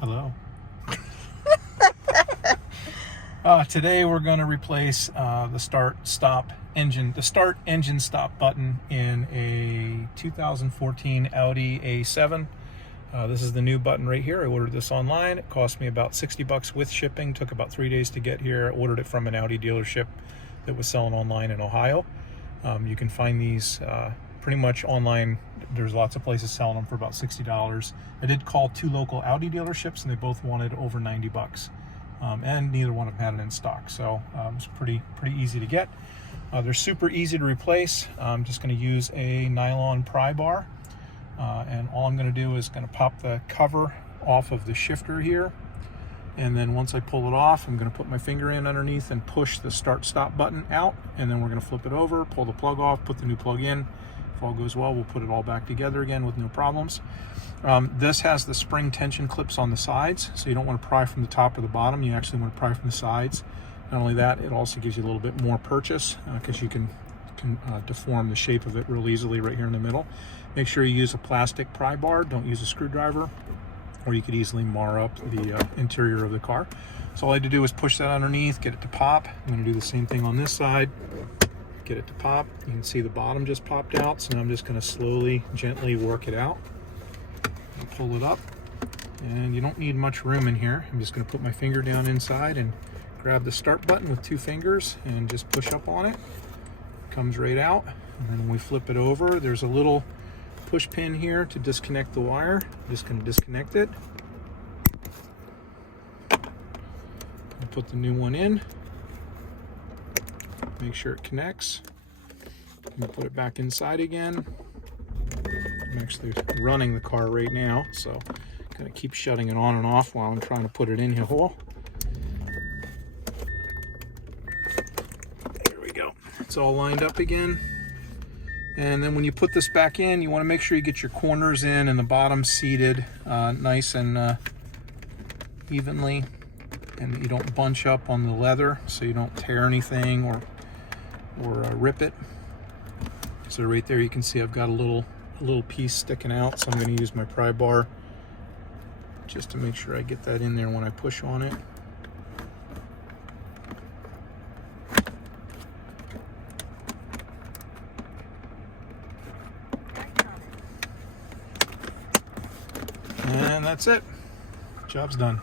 Hello. Today we're going to replace the start engine stop button in a 2014 Audi A7. This is the new button right here. I ordered this online. It cost me about 60 bucks with shipping. Took about 3 days to get here. I ordered it from an Audi dealership that was selling online in Ohio. You can find these pretty much online. There's lots of places selling them for about $60. I did call 2 local Audi dealerships and they both wanted over 90 bucks. And neither one of them had it in stock, so it's pretty easy to get. They're super easy to replace. I'm just going to use a nylon pry bar, and all I'm going to do is going to pop the cover off of the shifter here, and then once I pull it off, I'm going to put my finger in underneath and push the start-stop button out, and then we're going to flip it over, pull the plug off, put the new plug in. If all goes well, we'll put it all back together again with no problems. This has the spring tension clips on the sides, so you don't want to pry from the top or the bottom. You actually want to pry from the sides. Not only that, it also gives you a little bit more purchase because you can deform the shape of it real easily right here in the middle. Make sure you use a plastic pry bar. Don't use a screwdriver, or you could easily mar up the interior of the car. So all I had to do was push that underneath, get it to pop. I'm going to do the same thing on this side. Get it to pop. You can see the bottom just popped out, so now I'm just going to slowly, gently work it out. And pull it up, and you don't need much room in here. I'm just going to put my finger down inside and grab the start button with 2 fingers and just push up on it. Comes right out, and then when we flip it over, there's a little push pin here to disconnect the wire. I'm just going to disconnect it. And put the new one in. Make sure it connects. And put it back inside again. I'm actually running the car right now, so I'm going to keep shutting it on and off while I'm trying to put it in here. There we go. It's all lined up again. And then when you put this back in, you want to make sure you get your corners in and the bottom seated nice and evenly, and that you don't bunch up on the leather so you don't tear anything or rip it. So right there you can see I've got a little piece sticking out, so I'm going to use my pry bar just to make sure I get that in there when I push on it. And that's it. Job's done.